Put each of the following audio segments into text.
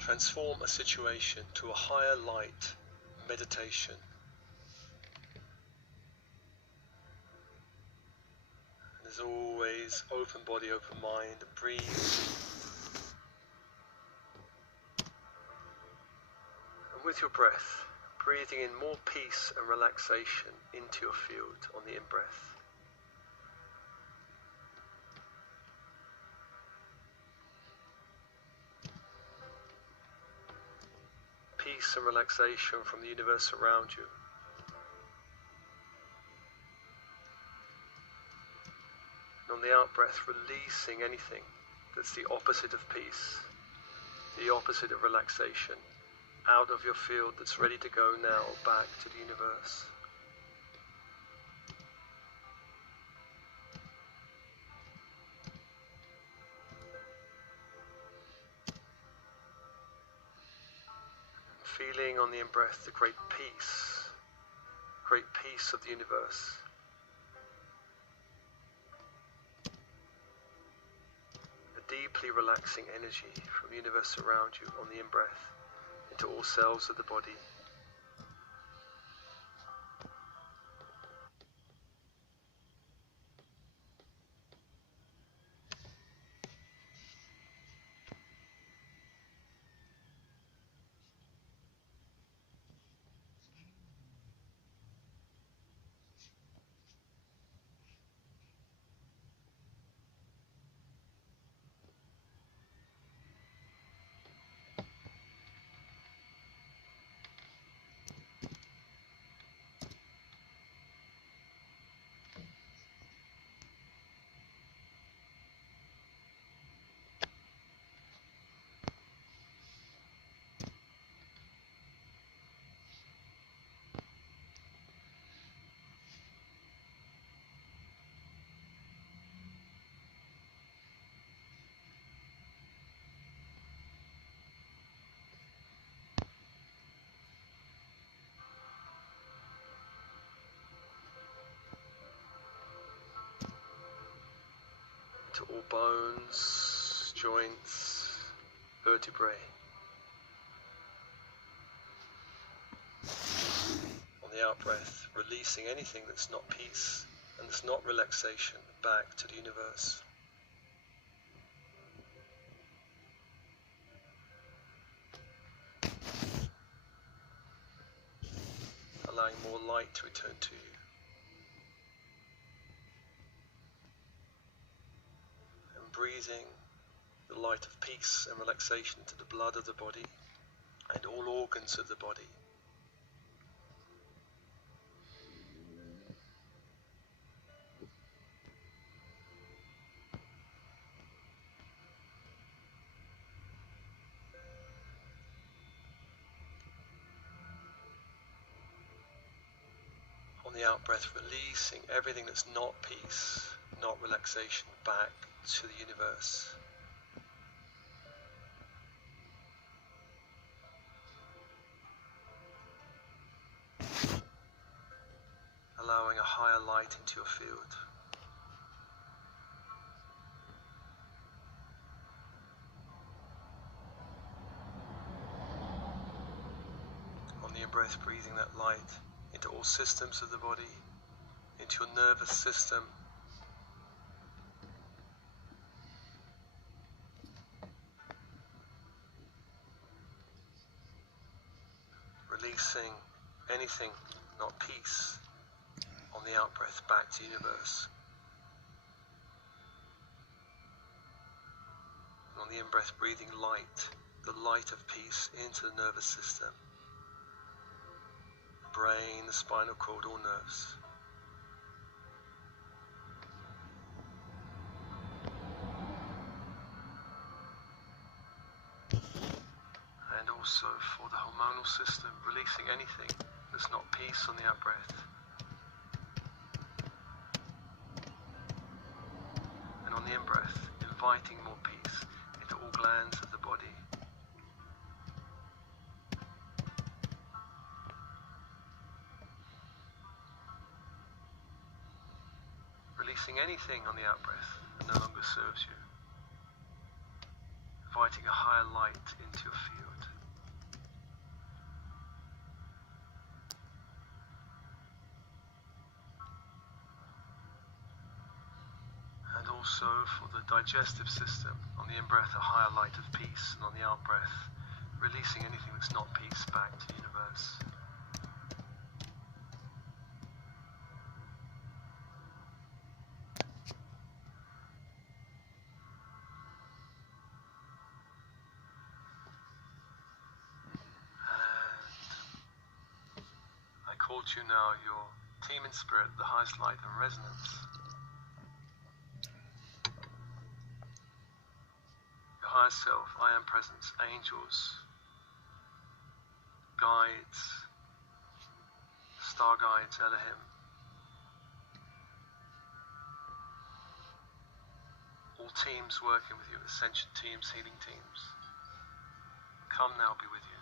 Transform a situation to a higher light meditation. And as always, open body, open mind, breathe. And with your breath, breathing in more peace and relaxation into your field on the in-breath. Peace and relaxation from the universe around you. And on the out-breath, releasing anything that's the opposite of peace, the opposite of relaxation, out of your field that's ready to go now back to the universe. Feeling on the in-breath the great peace of the universe. A deeply relaxing energy from the universe around you on the in-breath into all cells of the body. To all bones, joints, vertebrae. On the out-breath, releasing anything that's not peace and that's not relaxation back to the universe. Allowing more light to return to you. Breathing the light of peace and relaxation to the blood of the body and all organs of the body. On the out-breath, releasing everything that's not peace, not relaxation, back to the universe. Allowing a higher light into your field. On the in-breath, breathing that light into all systems of the body, into your nervous system, releasing anything not peace on the out-breath back to the universe. And on the in-breath, breathing light, the light of peace into the nervous system, brain, the spinal cord, all nerves. And also for the hormonal internal system, releasing anything that's not peace on the out-breath. And on the in-breath, inviting more peace into all glands of the body. Releasing anything on the out-breath that no longer serves you. Inviting a higher light into your field. And also for the digestive system, on the in-breath a higher light of peace, and on the out-breath releasing anything that's not peace back to the universe. Call to you now your team in spirit, the highest light and resonance. Your higher self, I am presence, angels, guides, star guides, Elohim. All teams working with you, ascension teams, healing teams. Come now, be with you.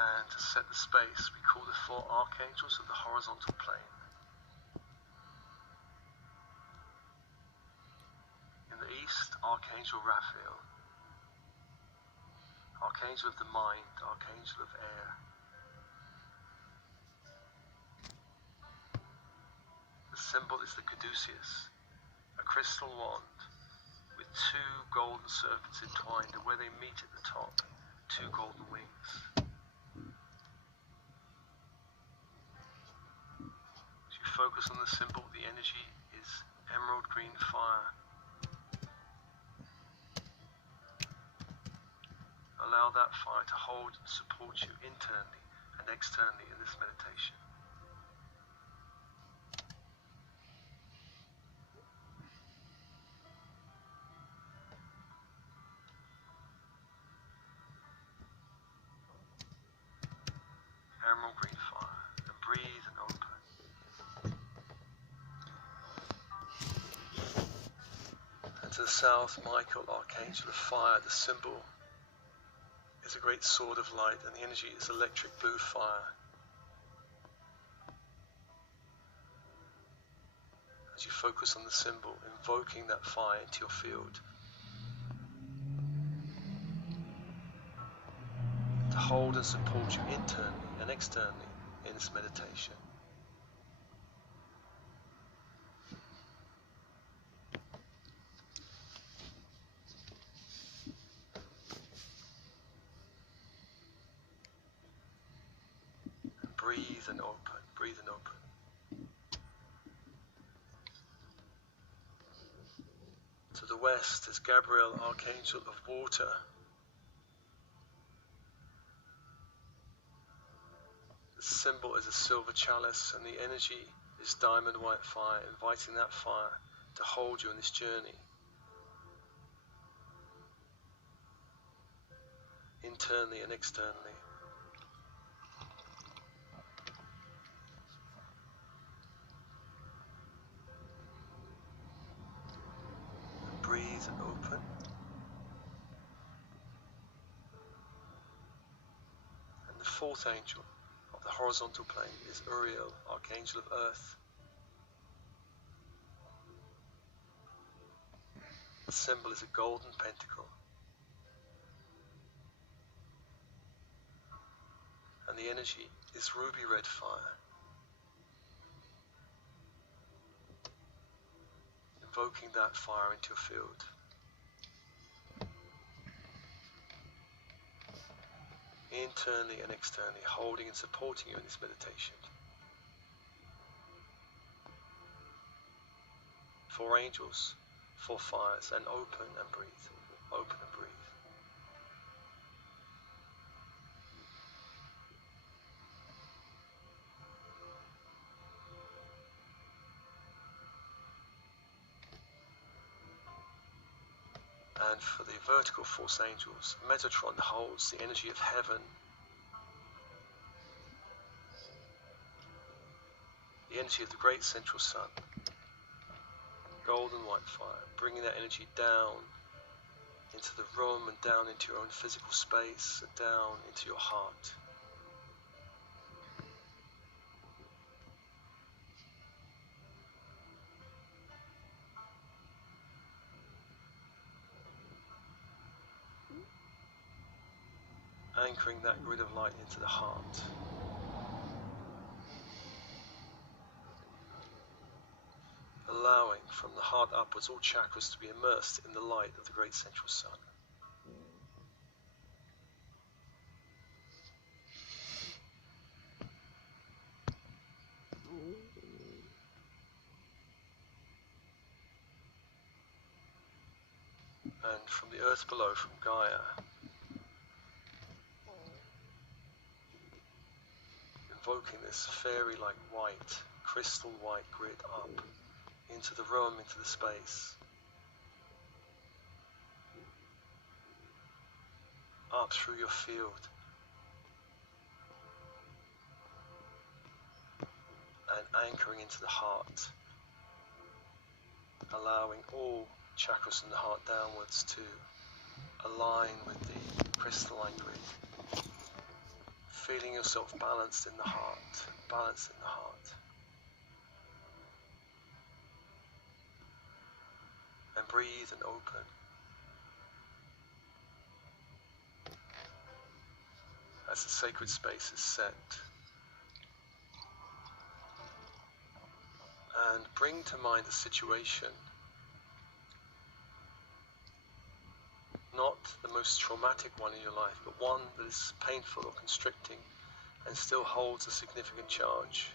And to set the space, we call the 4 archangels of the horizontal plane. In the east, Archangel Raphael, Archangel of the mind, Archangel of air. The symbol is the caduceus, a crystal wand with 2 golden serpents entwined, and where they meet at the top, 2 golden wings. Focus on the symbol, the energy is emerald green fire. Allow that fire to hold and support you internally and externally in this meditation. Emerald green fire, and breathe and open. To the south, Michael, Archangel of Fire, the symbol is a great sword of light, and the energy is electric blue fire. As you focus on the symbol, invoking that fire into your field, to hold and support you internally and externally in this meditation. Breathe and open, breathe and open. To the west is Gabriel, Archangel of Water. The symbol is a silver chalice, and the energy is diamond white fire, inviting that fire to hold you in this journey. Internally and externally. Breathe and open. And the 4th angel of the horizontal plane is Uriel, Archangel of Earth. The symbol is a golden pentacle. And the energy is ruby red fire. Invoking that fire into your field. Internally and externally, holding and supporting you in this meditation. 4 angels, 4 fires, and open and breathe. Open and breathe. And for the vertical force angels, Metatron holds the energy of heaven, the energy of the great central sun, golden white fire, bringing that energy down into the room and down into your own physical space and down into your heart. Anchoring that grid of light into the heart. Allowing from the heart upwards all chakras to be immersed in the light of the great central sun. And from the earth below, from Gaia, invoking this fairy-like white, crystal white grid up into the room, into the space, up through your field, and anchoring into the heart, allowing all chakras in the heart downwards to align with the crystalline grid, feeling yourself balanced in the heart, balanced in the heart. And breathe and open. As the sacred space is set. And bring to mind a situation, not the most traumatic one in your life, but one that is painful or constricting and still holds a significant charge.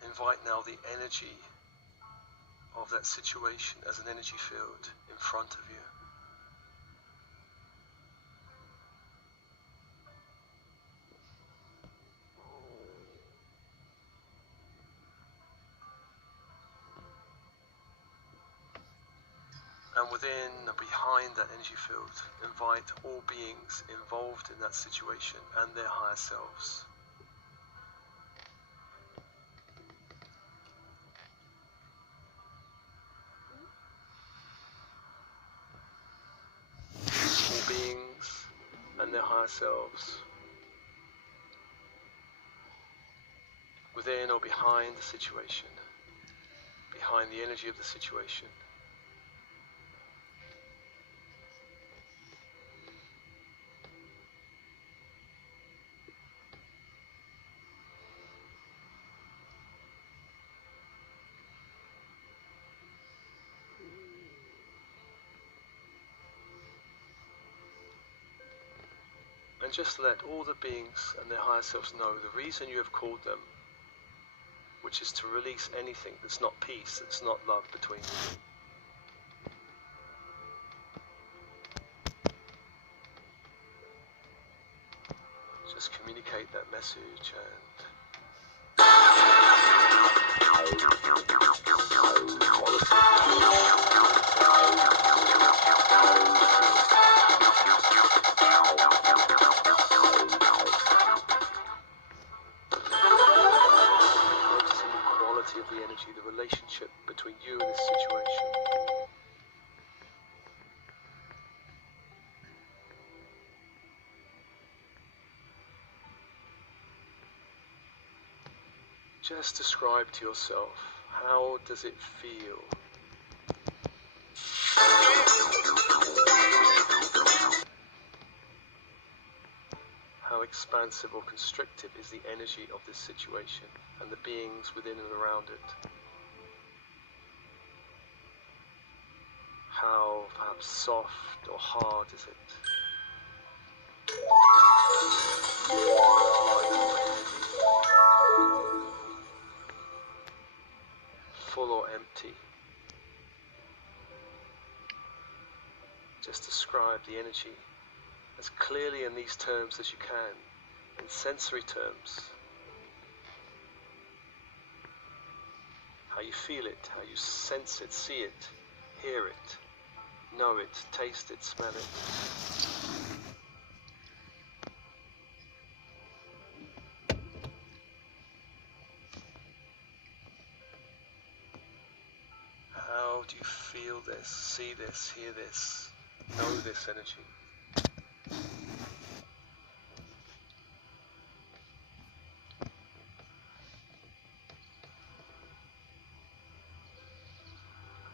And invite now the energy of that situation as an energy field in front of you. And within and behind that energy field, invite all beings involved in that situation and their higher selves. All beings and their higher selves, within or behind the situation, behind the energy of the situation. And just let all the beings and their higher selves know the reason you have called them, which is to release anything that's not peace, that's not love between you. Just communicate that message and noticing the quality of the energy, the relationship between you and this situation. Just describe to yourself, how does it feel? How expansive or constrictive is the energy of this situation and the beings within and around it? How perhaps soft or hard is it? Full or empty? Just describe the energy as clearly in these terms as you can, in sensory terms, how you feel it, how you sense it, see it, hear it, know it, taste it, smell it. How do you feel this, see this, hear this, know this energy?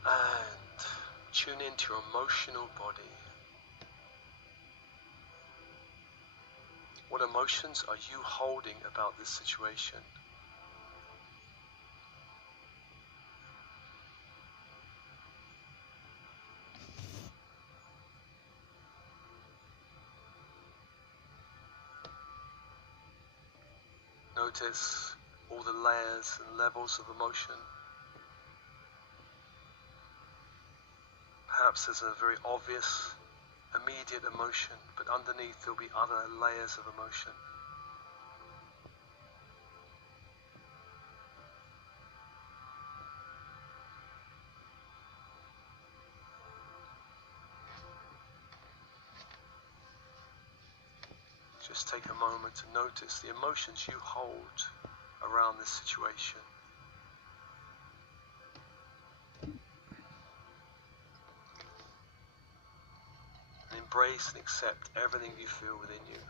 And tune into your emotional body. What emotions are you holding about this situation? Notice all the layers and levels of emotion. Perhaps there's a very obvious, immediate emotion, but underneath there'll be other layers of emotion. Just take a moment to notice the emotions you hold around this situation. And embrace and accept everything you feel within you.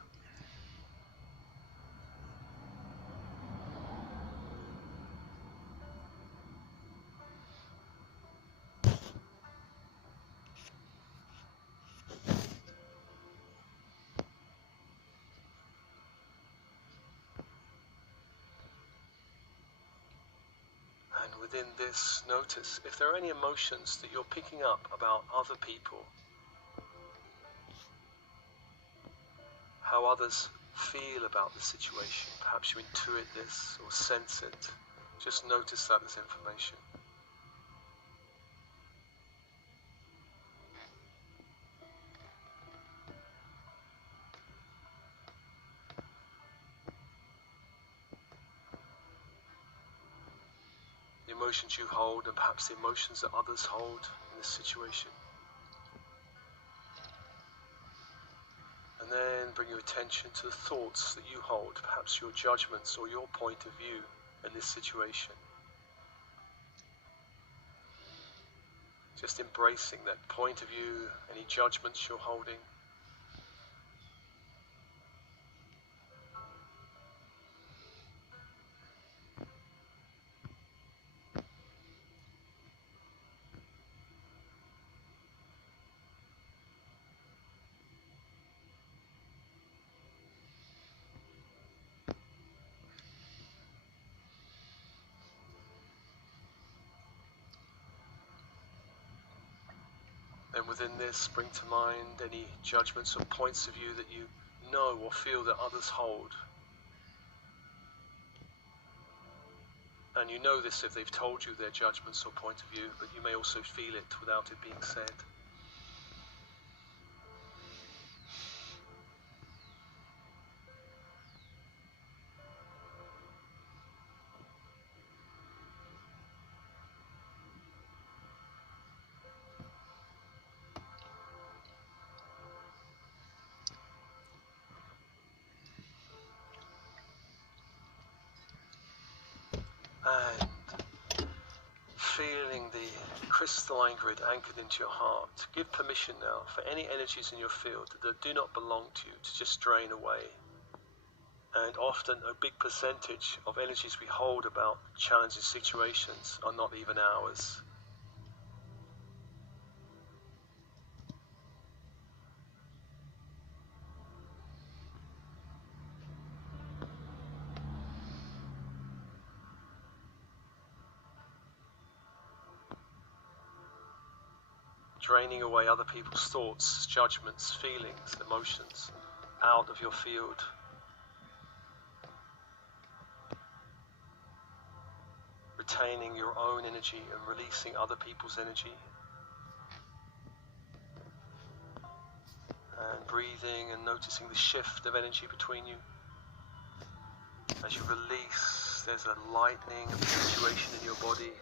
And within this, notice if there are any emotions that you're picking up about other people, how others feel about the situation. Perhaps you intuit this or sense it. Just notice that as information. The emotions you hold and perhaps the emotions that others hold in this situation. And then bring your attention to the thoughts that you hold, perhaps your judgments or your point of view in this situation. Just embracing that point of view, any judgments you're holding. Then within this, bring to mind any judgments or points of view that you know or feel that others hold. And you know this if they've told you their judgments or point of view, but you may also feel it without it being said. And feeling the crystalline grid anchored into your heart, give permission now for any energies in your field that do not belong to you to just drain away. And often a big percentage of energies we hold about challenging situations are not even ours. Draining away other people's thoughts, judgments, feelings, emotions out of your field. Retaining your own energy and releasing other people's energy. And breathing and noticing the shift of energy between you. As you release, there's a lightening of the situation in your body.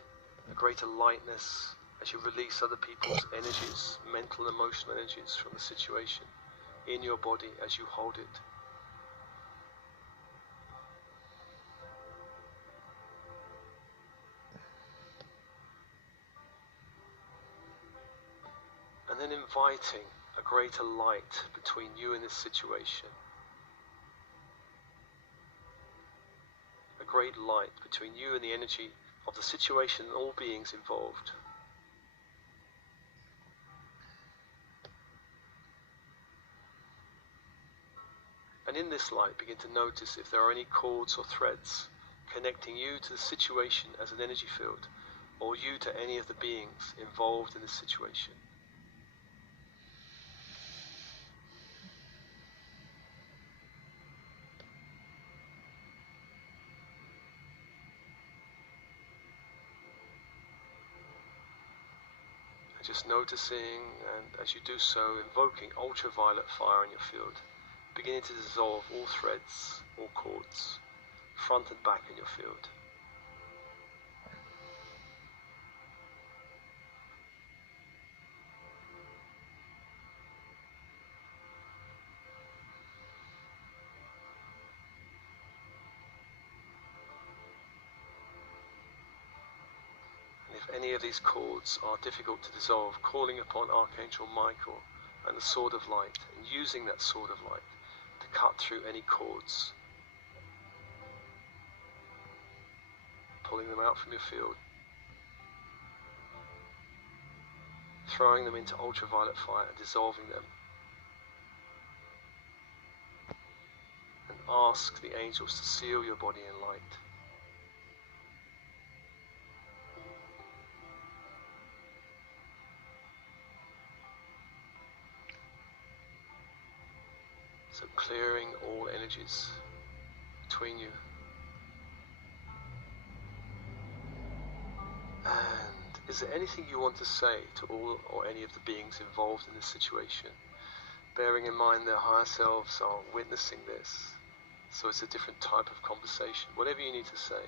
a greater lightness as you release other people's energies, mental and emotional energies from the situation in your body as you hold it. And then inviting a greater light between you and this situation. A great light between you and the energy of the situation and all beings involved. And in this light, begin to notice if there are any cords or threads connecting you to the situation as an energy field, or you to any of the beings involved in this situation. Just noticing, and as you do so, invoking ultraviolet fire in your field, beginning to dissolve all threads, all cords, front and back in your field. If any of these cords are difficult to dissolve, calling upon Archangel Michael and the Sword of Light, and using that Sword of Light to cut through any cords, pulling them out from your field, throwing them into ultraviolet fire and dissolving them, and ask the angels to seal your body in light. So clearing all energies between you. And is there anything you want to say to all or any of the beings involved in this situation? Bearing in mind their higher selves are witnessing this, so it's a different type of conversation. Whatever you need to say.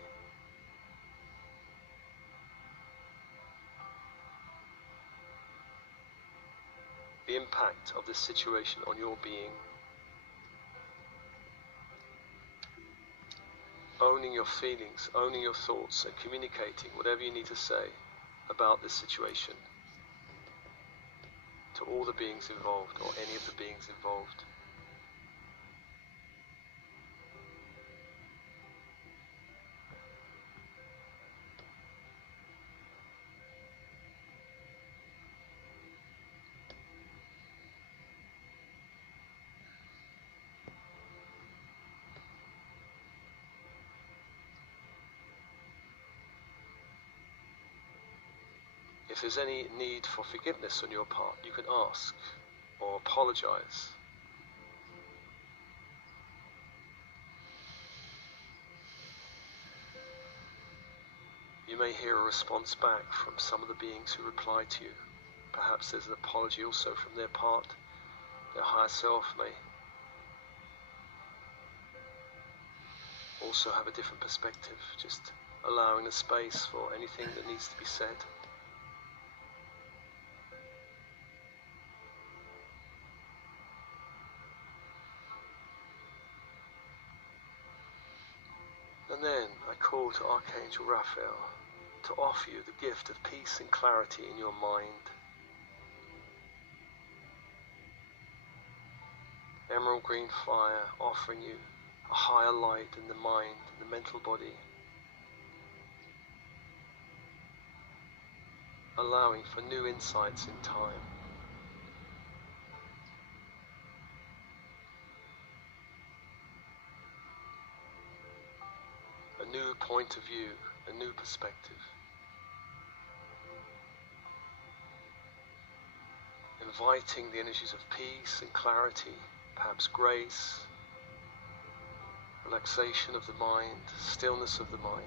The impact of this situation on your being. Owning your feelings, owning your thoughts, and communicating whatever you need to say about this situation to all the beings involved, or any of the beings involved. If there's any need for forgiveness on your part, you can ask or apologize. You may hear a response back from some of the beings who reply to you. Perhaps there's an apology also from their part. Their higher self may also have a different perspective, just allowing a space for anything that needs to be said. And then I call to Archangel Raphael to offer you the gift of peace and clarity in your mind. Emerald green fire offering you a higher light in the mind and the mental body, allowing for new insights in time. A new point of view, a new perspective. Inviting the energies of peace and clarity, perhaps grace, relaxation of the mind, stillness of the mind.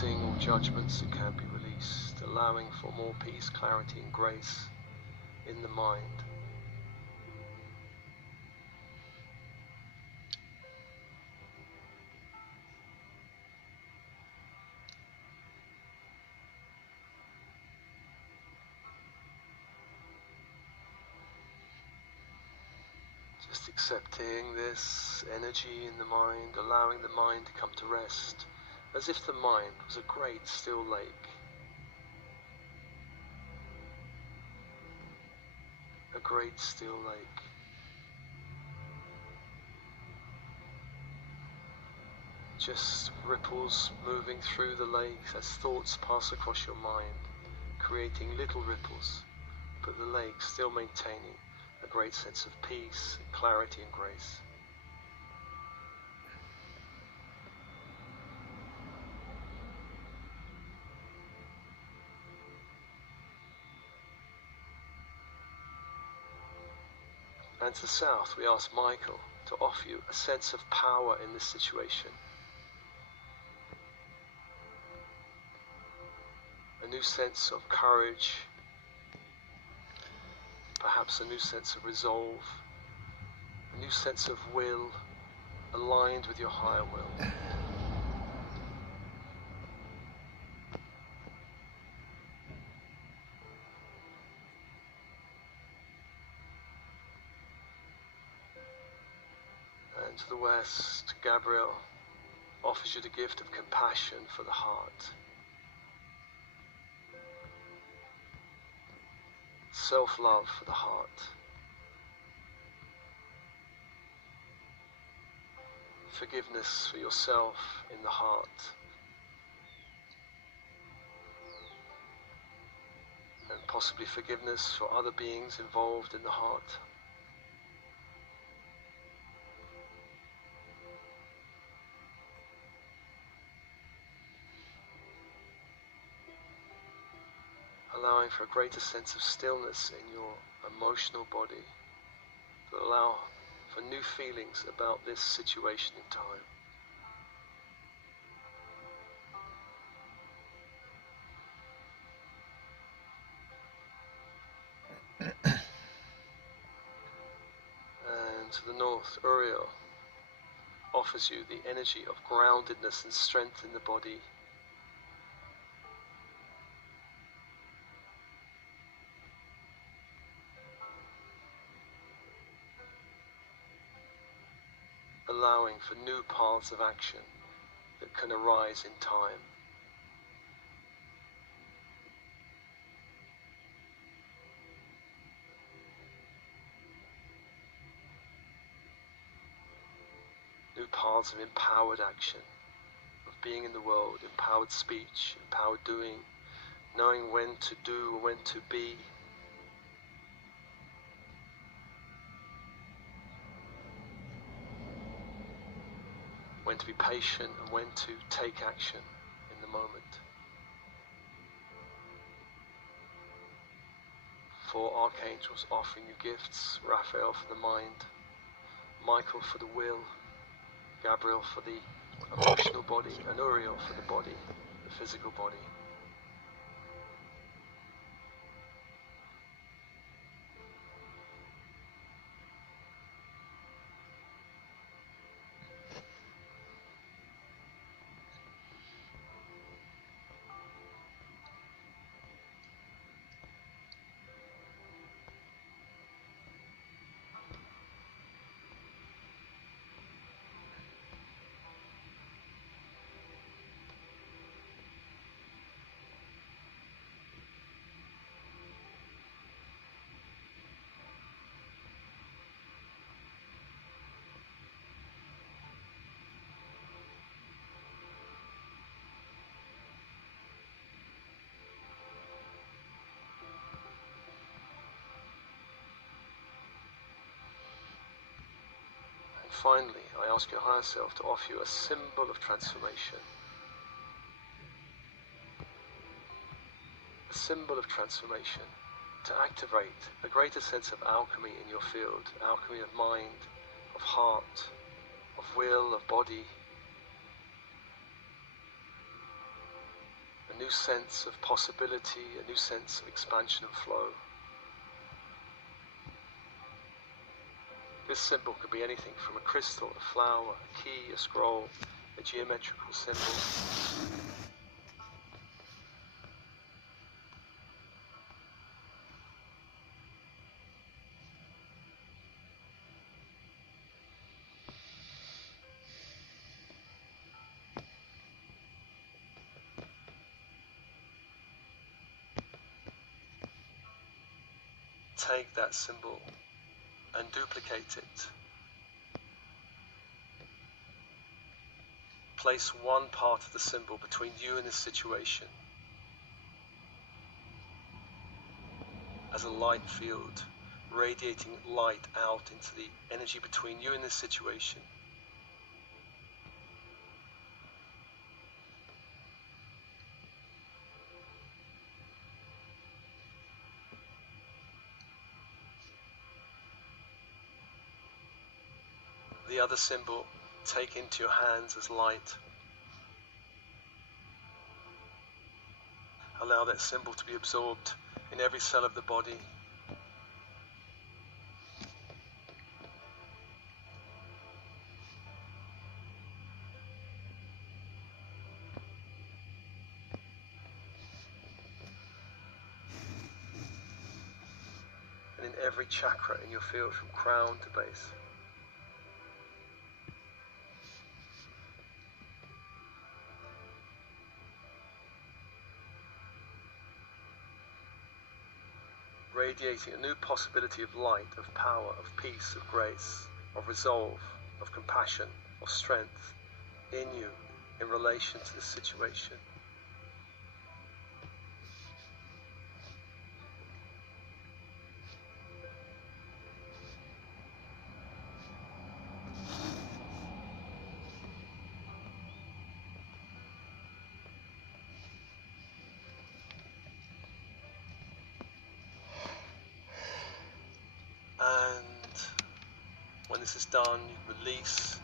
releasing all judgments that can be released, allowing for more peace, clarity and grace in the mind. Just accepting this energy in the mind, allowing the mind to come to rest, as if the mind was a great still lake. A great still lake. Just ripples moving through the lake as thoughts pass across your mind, creating little ripples, but the lake still maintaining a great sense of peace, clarity and grace. And to the south, we ask Michael to offer you a sense of power in this situation. A new sense of courage, perhaps a new sense of resolve, a new sense of will, aligned with your higher will. And to the west, Gabriel offers you the gift of compassion for the heart. Self-love for the heart. Forgiveness for yourself in the heart. And possibly forgiveness for other beings involved in the heart. Allowing for a greater sense of stillness in your emotional body to allow for new feelings about this situation in time. And to the north, Uriel offers you the energy of groundedness and strength in the body. Allowing for new paths of action that can arise in time. New paths of empowered action, of being in the world, empowered speech, empowered doing, knowing when to do or when to be. When to be patient and when to take action in the moment. 4 archangels offering you gifts: Raphael for the mind, Michael for the will, Gabriel for the emotional body, and Uriel for the body, the physical body. Finally, I ask your higher self to offer you a symbol of transformation. A symbol of transformation to activate a greater sense of alchemy in your field. Alchemy of mind, of heart, of will, of body. a new sense of possibility, a new sense of expansion and flow. This symbol could be anything from a crystal, a flower, a key, a scroll, a geometrical symbol. Take that symbol and duplicate it. Place one part of the symbol between you and this situation as a light field, radiating light out into the energy between you and this situation. The other symbol, take into your hands as light. Allow that symbol to be absorbed in every cell of the body. And in every chakra in your field from crown to base. Radiating a new possibility of light, of power, of peace, of grace, of resolve, of compassion, of strength in you in relation to the situation. And when this is done, you release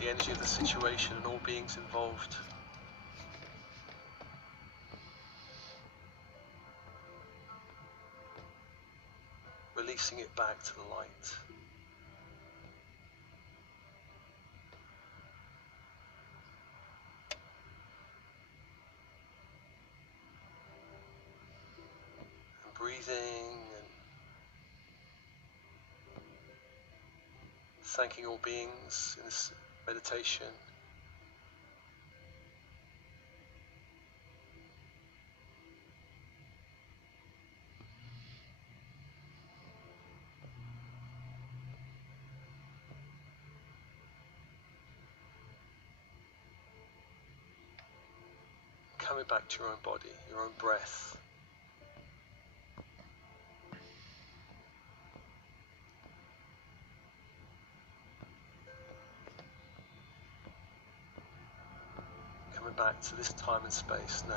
the energy of the situation and all beings involved. Releasing it back to the light. And breathing and thanking all beings in this meditation. Coming back to your own body, your own breath. Coming back to this time and space now.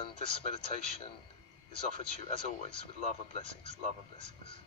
And this meditation is offered to you, as always, with love and blessings, love and blessings.